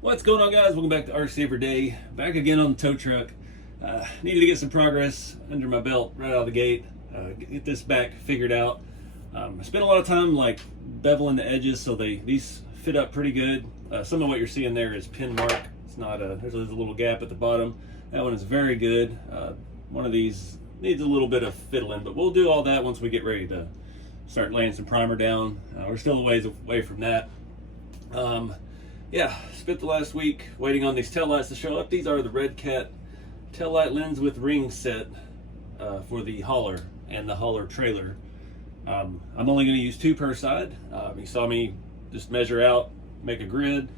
What's going on, guys? Welcome back to RC Every Day. Back again on the tow truck. Needed to get some progress under my belt right out of the gate. Get this back figured out. I spent a lot of time like beveling the edges so these fit up pretty good. Some of what you're seeing there is pin mark. It's not there's a little gap at the bottom. That one is very good. One of these needs a little bit of fiddling, but we'll do all that once we get ready to start laying some primer down. We're still a ways away from that. Yeah, spent the last week waiting on these tail lights to show up. These are the redcat tail light lens with ring set for the hauler and the hauler trailer. I'm only going to use 2 per side. You saw me just measure out, make a grid,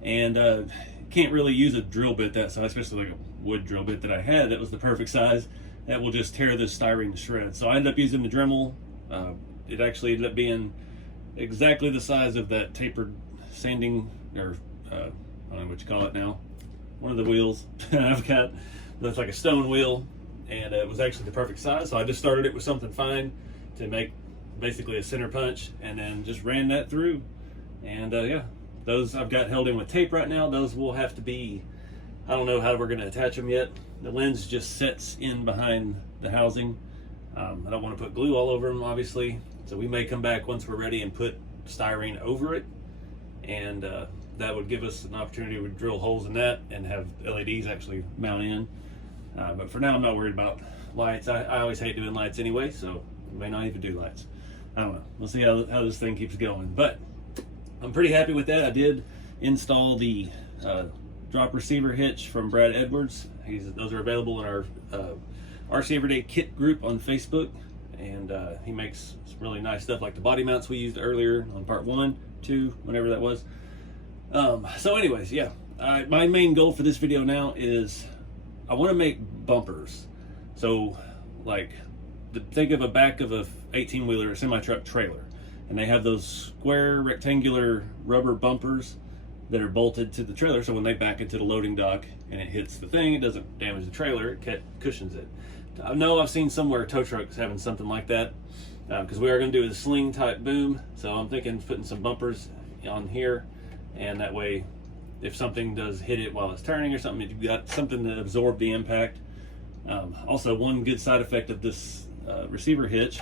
and can't really use a drill bit that size, especially like a wood drill bit that I had that was the perfect size. That will just tear this styrene to shreds. So I ended up using the Dremel. It actually ended up being exactly the size of that tapered sanding, or I don't know what you call it now, one of the wheels. I've got that's like a stone wheel, and it was actually the perfect size. So I just started it with something fine to make basically a center punch, and then just ran that through. And yeah, those I've got held in with tape right now. Those will have to be, I don't know how we're going to attach them yet. The lens just sets in behind the housing. I don't want to put glue all over them, obviously, so we may come back once we're ready and put styrene over it, and that would give us an opportunity to drill holes in that and have LEDs actually mount in. But for now, I'm not worried about lights. I always hate doing lights anyway, so we may not even do lights. I don't know. We'll see how this thing keeps going. But I'm pretty happy with that. I did install the drop receiver hitch from Brad Edwards. Those are available in our RC Everyday Kit group on Facebook, and he makes some really nice stuff like the body mounts we used earlier on part 1, 2, whenever that was. So anyways, yeah, my main goal for this video now is I want to make bumpers. So like, think of a back of a 18-wheeler, a semi-truck trailer, and they have those square rectangular rubber bumpers that are bolted to the trailer, so when they back into the loading dock and it hits the thing, it doesn't damage the trailer, it cushions it. I know I've seen somewhere tow trucks having something like that, because we are going to do a sling type boom, so I'm thinking putting some bumpers on here, and that way if something does hit it while it's turning or something, you've got something to absorb the impact. Also, one good side effect of this receiver hitch,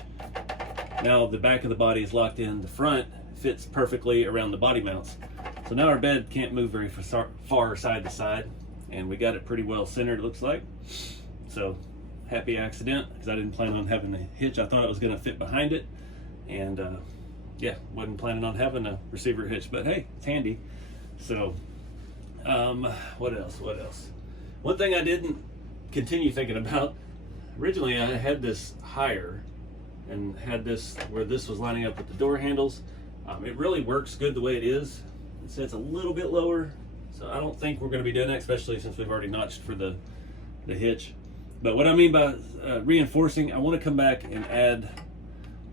now the back of the body is locked in, the front fits perfectly around the body mounts. So now our bed can't move very far side to side, and we got it pretty well centered, it looks like. So happy accident, because I didn't plan on having the hitch. I thought it was going to fit behind it, and yeah, wasn't planning on having a receiver hitch, but hey, it's handy. So what else? One thing I didn't continue thinking about, originally I had this higher and had this where this was lining up with the door handles. It really works good the way it is. It sets a little bit lower, so I don't think we're going to be doing that, especially since we've already notched for the hitch. But what I mean by reinforcing, I want to come back and add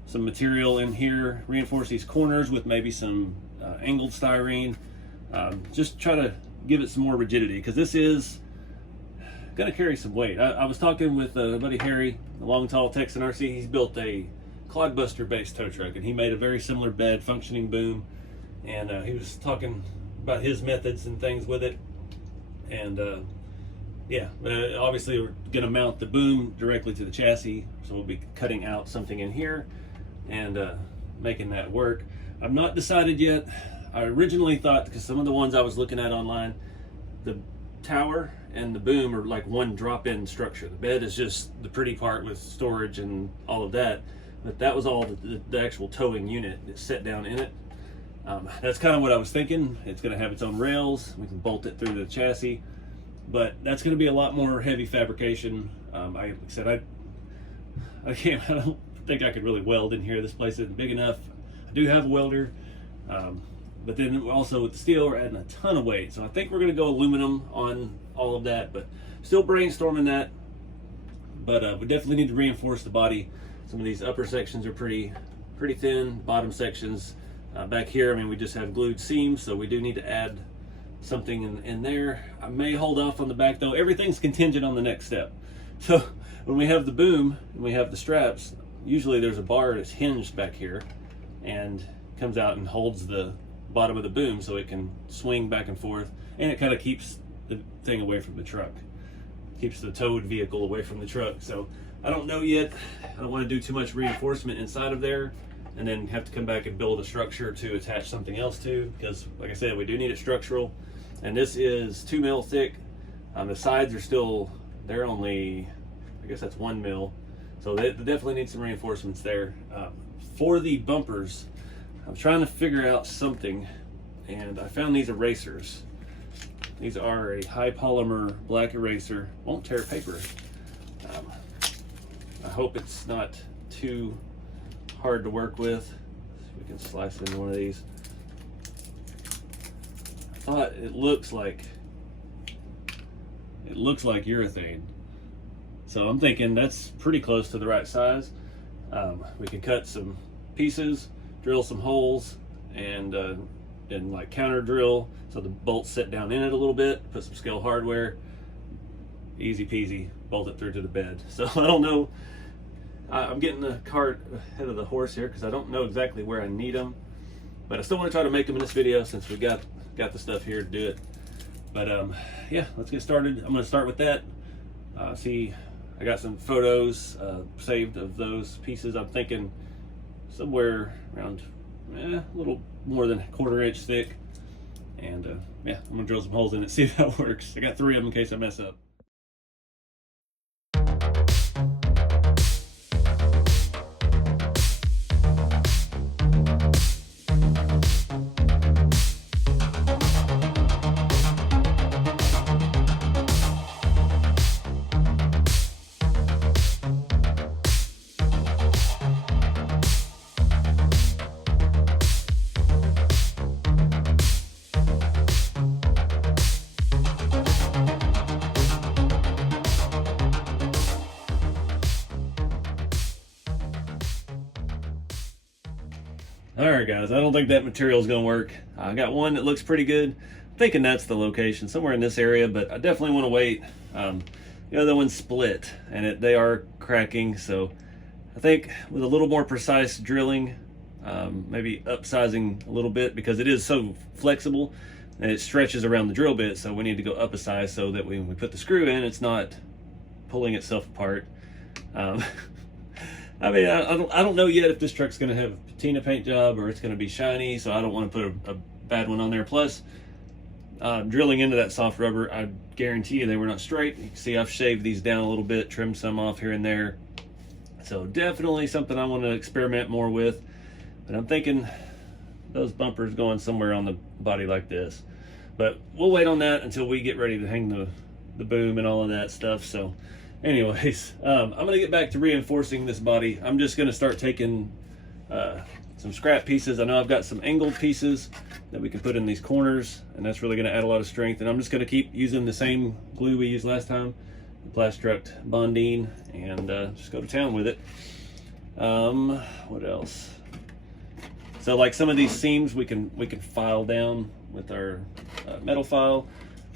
some material in here, reinforce these corners with maybe some angled styrene, just try to give it some more rigidity, because this is going to carry some weight. I was talking with buddy Harry, a long tall Texan RC. He's built a clodbuster based tow truck, and he made a very similar bed, functioning boom, and he was talking about his methods and things with it. And yeah, obviously we're going to mount the boom directly to the chassis, so we'll be cutting out something in here and making that work. I've not decided yet. I originally thought, because some of the ones I was looking at online, the tower and the boom are like one drop-in structure. The bed is just the pretty part with storage and all of that, but that was all the actual towing unit that's set down in it. That's kind of what I was thinking. It's going to have its own rails. We can bolt it through the chassis, but that's going to be a lot more heavy fabrication. Like I said, I don't think I could really weld in here. This place isn't big enough. I do have a welder, but then also with the steel, we're adding a ton of weight. So I think we're going to go aluminum on all of that, but still brainstorming that. But we definitely need to reinforce the body. Some of these upper sections are pretty thin. Bottom sections back here, I mean, we just have glued seams, so we do need to add something in there. I may hold off on the back though. Everything's contingent on the next step. So when we have the boom and we have the straps, usually there's a bar that's hinged back here and comes out and holds the bottom of the boom so it can swing back and forth. and it kind of keeps the thing away from the truck, keeps the towed vehicle away from the truck. So I don't know yet. I don't want to do too much reinforcement inside of there and then have to come back and build a structure to attach something else to, because like I said, we do need it structural. And this is 2 mil thick. The sides are still, they're only, I guess that's 1 mil. So they definitely need some reinforcements there. For the bumpers, I'm trying to figure out something, and I found these erasers. These are a high polymer black eraser. Won't tear paper. I hope it's not too hard to work with. So we can slice it into one of these. I thought it looks like urethane. So I'm thinking that's pretty close to the right size. We can cut some pieces, drill some holes, and like counter drill so the bolts sit down in it a little bit, put some scale hardware, easy peasy, bolt it through to the bed. So I don't know, I'm getting the cart ahead of the horse here because I don't know exactly where I need them, but I still want to try to make them in this video since we got the stuff here to do it. But yeah, let's get started. I'm going to start with that. See, I got some photos saved of those pieces. I'm thinking somewhere around a little more than 1/4 inch thick. And yeah, I'm gonna drill some holes in it, see if that works. I got 3 of them in case I mess up. Alright guys, I don't think that material is going to work. I got one that looks pretty good. I'm thinking that's the location, somewhere in this area, but I definitely want to wait. The other one's split, and they are cracking, so I think with a little more precise drilling, maybe upsizing a little bit, because it is so flexible, and it stretches around the drill bit, so we need to go up a size so that when we put the screw in, it's not pulling itself apart. I mean, I don't know yet if this truck's going to have a patina paint job or it's going to be shiny, so I don't want to put a bad one on there. Plus, drilling into that soft rubber, I guarantee you they were not straight. You can see I've shaved these down a little bit, trimmed some off here and there. So definitely something I want to experiment more with. But I'm thinking those bumpers going somewhere on the body like this. But we'll wait on that until we get ready to hang the boom and all of that stuff. So anyways, I'm going to get back to reinforcing this body. I'm just going to start taking some scrap pieces. I know I've got some angled pieces that we can put in these corners, and that's really going to add a lot of strength. And I'm just going to keep using the same glue we used last time, Plastruct Bondine, and just go to town with it. What else? So like some of these seams we can file down with our metal file.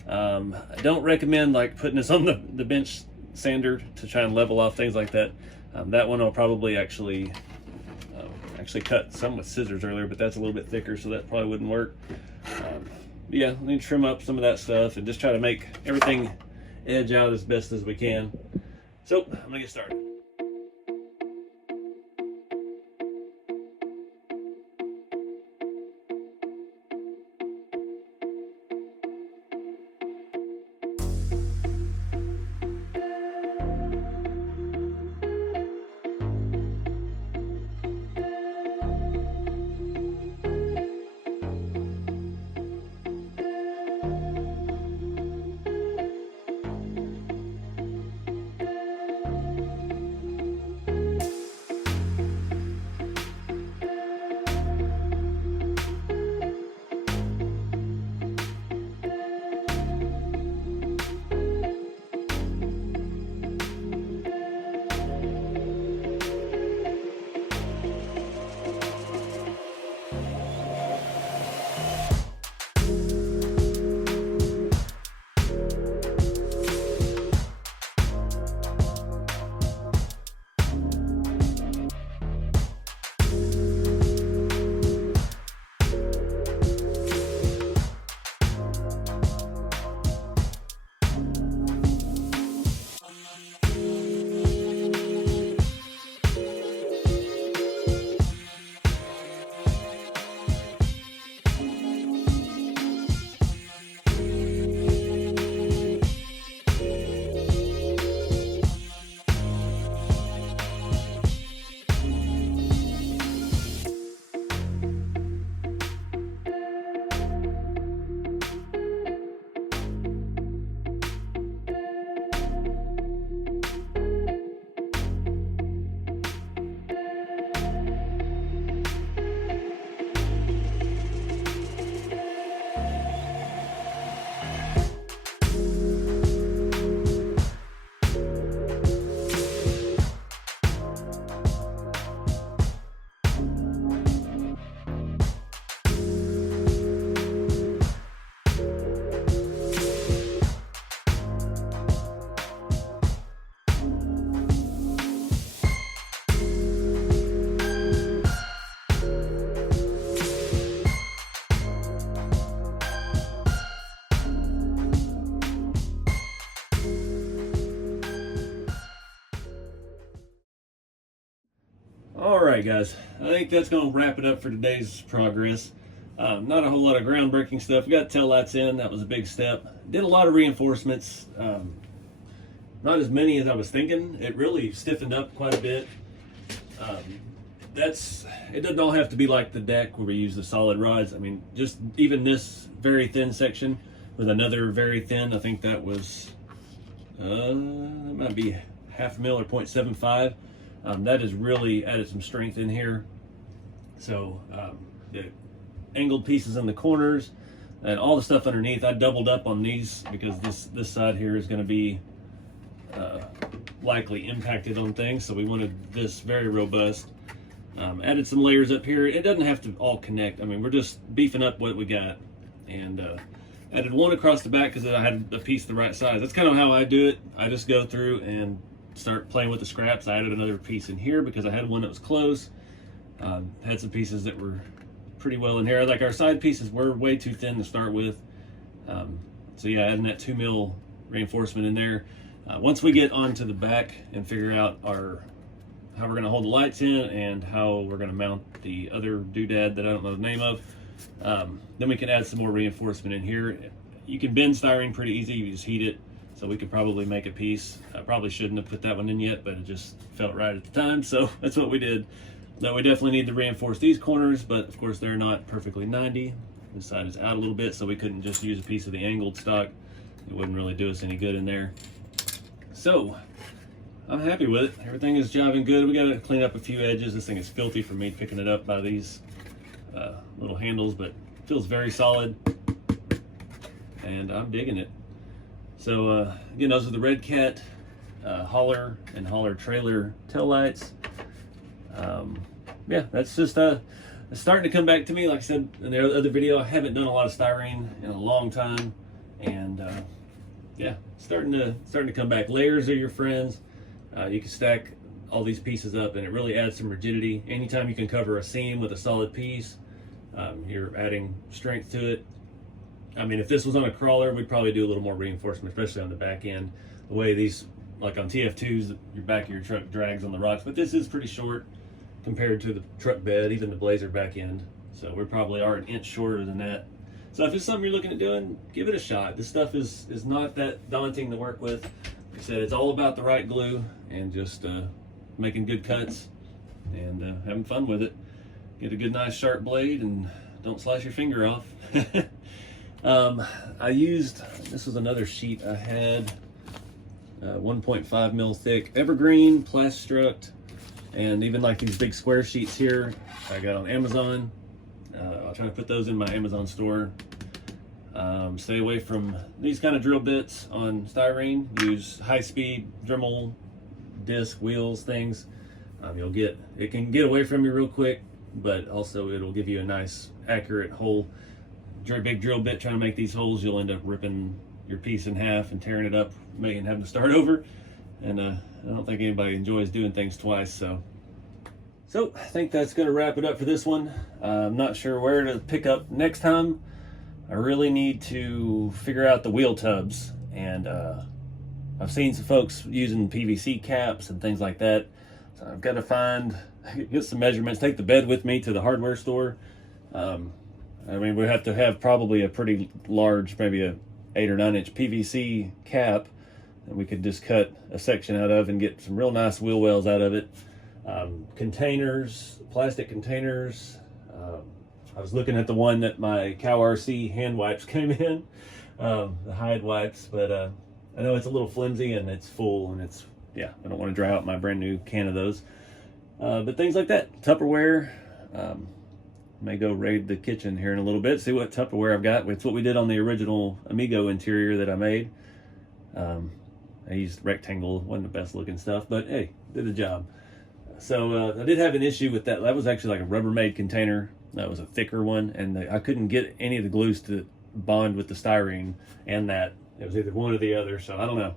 I don't recommend like putting this on the bench sander to try and level off things like that. That one I'll probably actually cut some with scissors earlier, but that's a little bit thicker, so that probably wouldn't work. Yeah, we need to trim up some of that stuff and just try to make everything edge out as best as we can. So I'm gonna get started. right, guys, I think that's going to wrap it up for today's progress. Not a whole lot of groundbreaking stuff. We got taillights in. That was a big step. Did a lot of reinforcements. Not as many as I was thinking. It really stiffened up quite a bit. It doesn't all have to be like the deck where we use the solid rods. I mean, just even this very thin section with another very thin, I think that was, that might be 0.5 mil or 0.75. That has really added some strength in here. So the angled pieces in the corners and all the stuff underneath, I doubled up on these because this side here is going to be likely impacted on things, so we wanted this very robust. Added some layers up here. It doesn't have to all connect. I mean, we're just beefing up what we got, and added one across the back because I had a piece the right size. That's kind of how I do it. I just go through and start playing with the scraps. I added another piece in here because I had one that was close. Had some pieces that were pretty well in here. Like our side pieces were way too thin to start with. So yeah, adding that 2 mil reinforcement in there. Once we get onto the back and figure out how we're going to hold the lights in and how we're going to mount the other doodad that I don't know the name of, then we can add some more reinforcement in here. You can bend styrene pretty easy. You just heat it. So we could probably make a piece. I probably shouldn't have put that one in yet, but it just felt right at the time. So that's what we did. Now we definitely need to reinforce these corners, but of course they're not perfectly 90. This side is out a little bit, so we couldn't just use a piece of the angled stock. It wouldn't really do us any good in there. So I'm happy with it. Everything is jiving good. We got to clean up a few edges. This thing is filthy from me picking it up by these little handles, but it feels very solid, and I'm digging it. So again, those are the redcat hauler and hauler trailer tail lights. Yeah, that's just it's starting to come back to me. Like I said in the other video, I haven't done a lot of styrene in a long time, and yeah, starting to come back. Layers are your friends. You can stack all these pieces up, and it really adds some rigidity. Anytime you can cover a seam with a solid piece, you're adding strength to it. I mean, if this was on a crawler, we'd probably do a little more reinforcement, especially on the back end. The way these, like on TF2s, your back of your truck drags on the rocks, but this is pretty short compared to the truck bed, even the Blazer back end. So we probably are an inch shorter than that. So if it's something you're looking at doing, give it a shot. This stuff is not that daunting to work with. Like I said, it's all about the right glue and just making good cuts and having fun with it. Get a good, nice, sharp blade and don't slice your finger off. I used, this was another sheet I had, 1.5 mil thick evergreen, Plastruct, and even like these big square sheets here I got on Amazon. I'll try to put those in my Amazon store. Stay away from these kind of drill bits on styrene. Use high-speed Dremel disc wheels things. It can get away from you real quick, but also it'll give you a nice accurate hole. Big drill bit trying to make these holes, you'll end up ripping your piece in half and tearing it up, making having to start over. And I don't think anybody enjoys doing things twice. So I think that's going to wrap it up for this one. I'm not sure where to pick up next time. I really need to figure out the wheel tubs, and I've seen some folks using PVC caps and things like that. So I've got to get some measurements, take the bed with me to the hardware store. I mean, we have to have probably a pretty large, maybe a 8 or 9 inch PVC cap that we could just cut a section out of and get some real nice wheel wells out of it. Containers, plastic containers. I was looking at the one that my CustomRC hand wipes came in, the Hide wipes, but I know it's a little flimsy and it's full, and I don't want to dry out my brand new can of those. But things like that, Tupperware. May go raid the kitchen here in a little bit, see what Tupperware I've got. It's what we did on the original Amigo interior that I made. I used rectangle, wasn't the best looking stuff, but hey, did the job. So I did have an issue with that. That was actually like a Rubbermaid container. That was a thicker one, and I couldn't get any of the glues to bond with the styrene, and that it was either one or the other, so I don't know.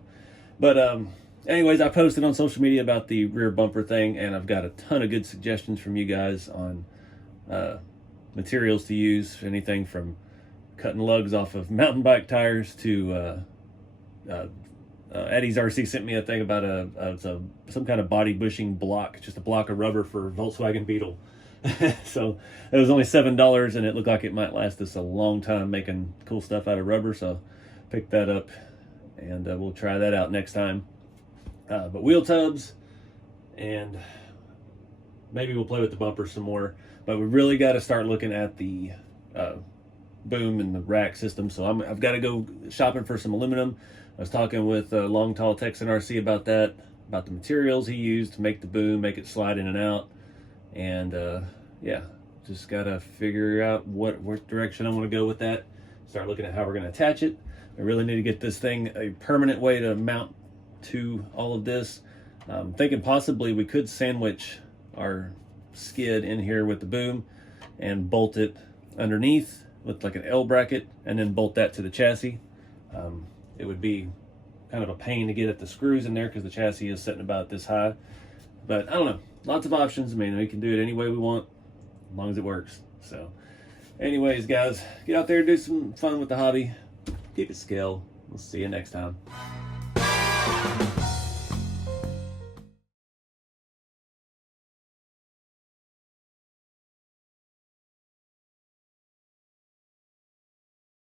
But anyways, I posted on social media about the rear bumper thing, and I've got a ton of good suggestions from you guys on materials to use, anything from cutting lugs off of mountain bike tires to Eddie's RC sent me a thing about some kind of body bushing block, just a block of rubber for Volkswagen Beetle. So it was only $7, and it looked like it might last us a long time making cool stuff out of rubber. So picked that up, and we'll try that out next time. But wheel tubs, and maybe we'll play with the bumper some more. But we really got to start looking at the boom and the rack system. So I've got to go shopping for some aluminum. I was talking with Long Tall CustomRC about that, about the materials he used to make the boom, make it slide in and out. And yeah, just got to figure out what direction I want to go with that. Start looking at how we're going to attach it. I really need to get this thing a permanent way to mount to all of this. I'm thinking possibly we could sandwich our skid in here with the boom and bolt it underneath with like an L bracket, and then bolt that to the chassis. It would be kind of a pain to get at the screws in there because the chassis is sitting about this high. But I don't know, lots of options. I mean, we can do it any way we want as long as it works. So anyways, guys, get out there, do some fun with the hobby, keep it scale. We'll see you next time.